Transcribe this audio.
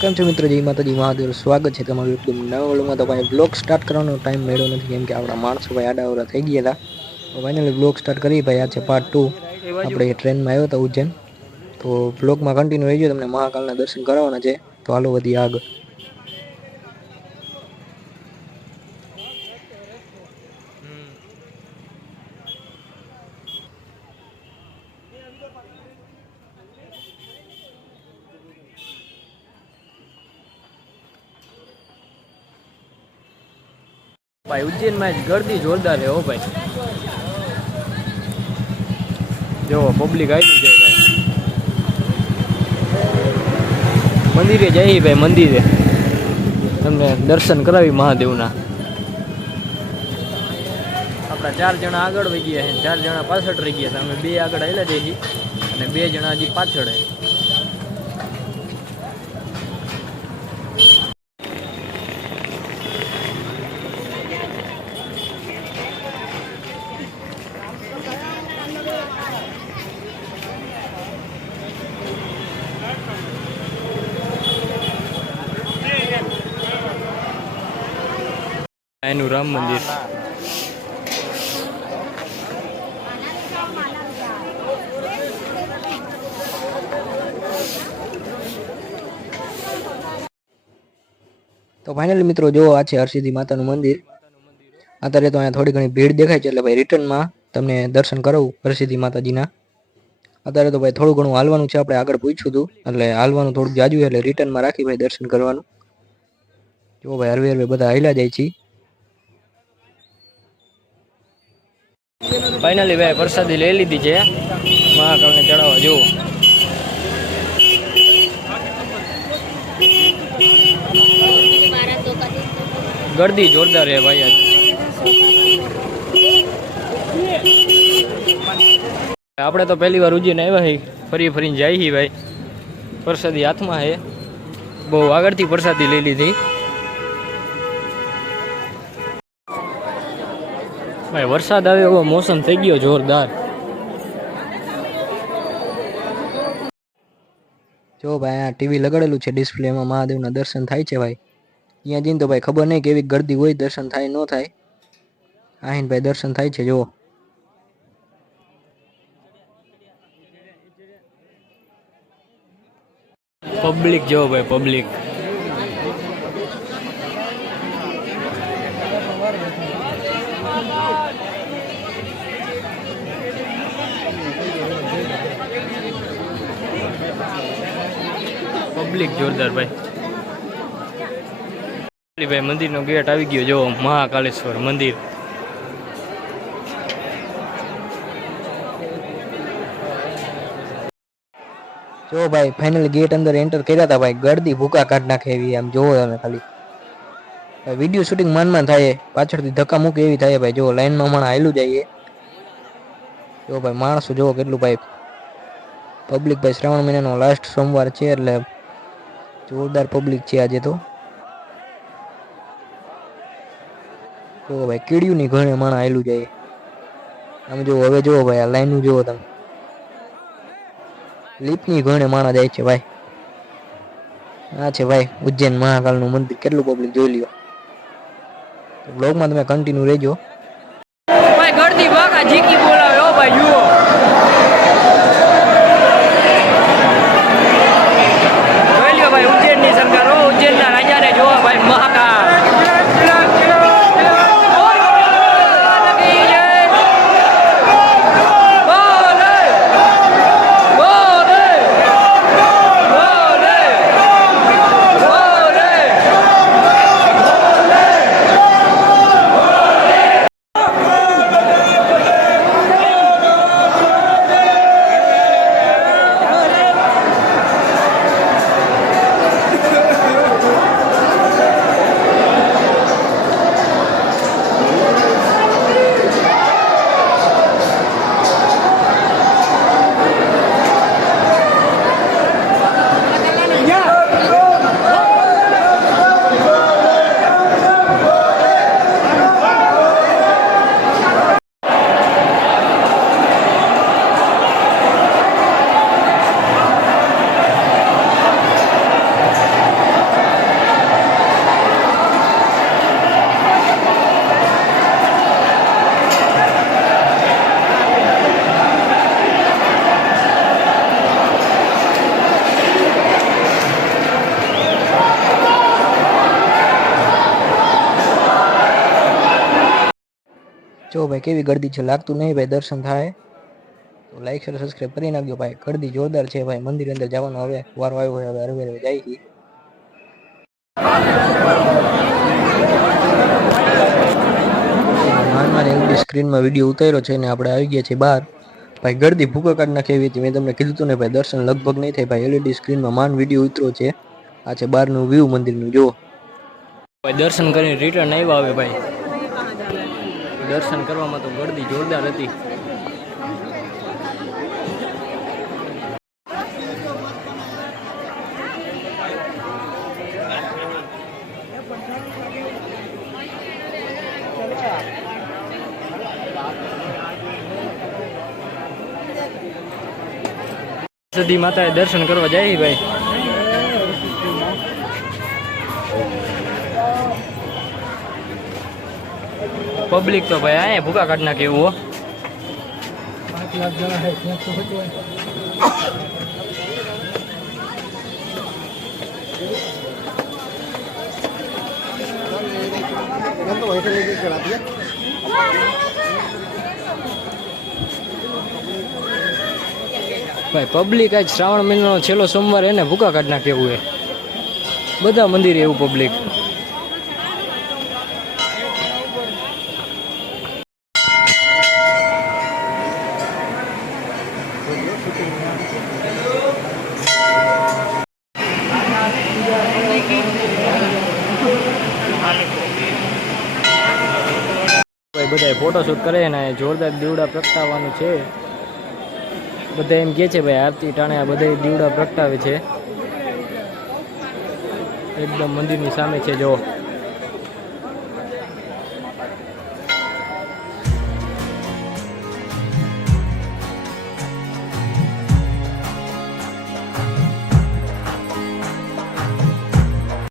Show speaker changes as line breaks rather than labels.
કેમ છો મિત્રો, જય માતાજી, મહાદેવ. સ્વાગત છે તમારું એકદમ નવા વ્લોગમાં તો ભાઈ બ્લોગ સ્ટાર્ટ કરવાનો ટાઈમ મળ્યો નથી, કેમ કે આપણા માણસો ભાઈ આડાવડા થઈ ગયા હતા. તો ફાઇનલી બ્લોગ સ્ટાર્ટ કરી ભાઈ, આ છે પાર્ટ ટુ આપણે ટ્રેનમાં આવ્યો હતા ઉજ્જૈન. તો બ્લોગમાં કન્ટિન્યુ રહી ગયો. તમને મહાકાલના દર્શન કરાવવાના છે. તો હાલો, વધી આગળ. ભાઈ, ઉજ્જૈનમાં જ ગરદી જોરદાર છે હો ભાઈ. જો પબ્લિક આવી છે ભાઈ. મંદિરે જઈએ ભાઈ, મંદિરે. તમને દર્શન કરાવી મહાદેવના. આપણા ચાર જણા આગળ વહી ગયા છે, ચાર જણા પાછળ રહી ગયા છે. અમે બે આગળ આવેલા જઈએ અને બે જણા હજી પાછળ છે. એનું રામ મંદિર તો ફાઇનલી મિત્રો જો આ છે હરસિદ્ધિ માતાનું મંદિર. અત્યારે તો અહીંયા થોડી ઘણી ભીડ દેખાય છે, એટલે ભાઈ રિટર્નમાં તમને દર્શન કરાવું હરસિદ્ધિ માતાજીના. અત્યારે તો ભાઈ થોડું ઘણું હાલવાનું છે, આપણે આગળ પૂછ્યું હતું, એટલે હાલવાનું થોડુંક જાજુ એટલે રિટર્નમાં રાખી ભાઈ દર્શન કરવાનું. જો ભાઈ હરવે હરવે બધા હાલ્યા જાય છે. ફાઇનલી ભાઈ પ્રસાદી લઈ લીધી છે. મહાકાળને ચડાવવા જુઓ. ગરદી જોરદાર છે ભાઈ આપણે તો પહેલી વાર ઉજીને આવ્યા છે ફરી ફરીને જાય છે ભાઈ. પ્રસાદી હાથમાં છે. બહુ આગળથી પ્રસાદી લઈ લીધી. ભાઈ વરસાદ આવે એવો મોસમ થઈ ગયો જોરદાર. જો ભાઈ આ ટીવી લગાડેલું છે ડિસ્પ્લેમાં મહાદેવના દર્શન થાય છે ભાઈ. ત્યાં જઈને તો ભાઈ ખબર નહીં કેવી ગરદી હોય દર્શન થાય ન થાય. આહીન ભાઈ દર્શન થાય છે જુઓ. પબ્લિક જો ભાઈ પબ્લિક પબ્લિક જોરદાર ભાઈ. ભાઈ મંદિરનો ગેટ આવી ગયો, જો મહાકાલેશ્વર મંદિર. જો ભાઈ ફાઇનલ ગેટ અંદર એન્ટર કર્યા હતા ભાઈ ગળદી ભૂકા કાઢ નાખે એવી આમ જોવો તમે ખાલી. વીડિયો શૂટિંગ માનમાં થાય, પાછળથી ધક્કા મૂકે એવી થાય ભાઈ, જો લાઈનમાં હમણાં આયલું જઈએ જો ભાઈ, માણસો જોવો કેટલું ભાઈ. પબ્લિક ભાઈ, શ્રાવણ મહિનાનો લાસ્ટ સોમવાર છે એટલે જોરદાર પબ્લિક છે આજે તો. જો ભાઈ, કીડિયું ઘણે માણા આવેલું જાય આમ જો હવે જુઓ ભાઈ, આ લાઈન જુઓ તમે. લીપની ઘણે માણા જાય છે ભાઈ. આ છે ભાઈ, ઉજ્જૈન મહાકાલનું મંદિર. કેટલું પબ્લિક જોઈ લ્યો. બ્લોગમાં તમે કન્ટિન્યુ રહેજો. જો ભાઈ, કેવી ગરદી છે? લાગતું નહીં ભાઈ, દર્શન થાય. તો લાઈક શેર સબસ્ક્રાઈબ કરી નાખજો ભાઈ. ગરદી જોરદાર છે ભાઈ. મંદિર અંદર જવાનો હવે. વારો આવ્યો હોય, હવે હરવે હરવે જાય સ્ક્રીનમાં વીડિયો ઉતાર્યો છે ને આપણે આવી ગયા છીએ બહાર. ભાઈ, ગરદી ભૂકા કાઢ નાખે હતી. મેં તમને કીધું હતું ને ભાઈ, દર્શન લગભગ નહીં થાય ભાઈ. એલઈડી સ્ક્રીનમાં માન વીડિયો ઉતર્યો છે. આ છે બહારનું વ્યૂ મંદિરનું જો ભાઈ, દર્શન કરીને રિટર્ન આવ્યા આવે ભાઈ. દર્શન કરવામાં તો ગરદી જોરદાર હતી. સદી માતાએ દર્શન કરવા જાય ભાઈ. પબ્લિક તો ભાઈ અહીંયા ભૂકા કાઢ નાખે એવું ભાઈ પબ્લિક આજ શ્રાવણ મહિનાનો છેલ્લો સોમવાર એને ભૂકા કાઢ નાખે એવું એ બધા મંદિરે એવું પબ્લિક ભાઈ બધા ફોટોશૂટ કરે ને જોરદાર દીવડા પ્રગટાવવાનું છે. બધા એમ કે છે, ભાઈ, આરતી, ટાણે આ બધા દીવડા પ્રગટાવે છે. એકદમ મંદિરની સામે છે, જો.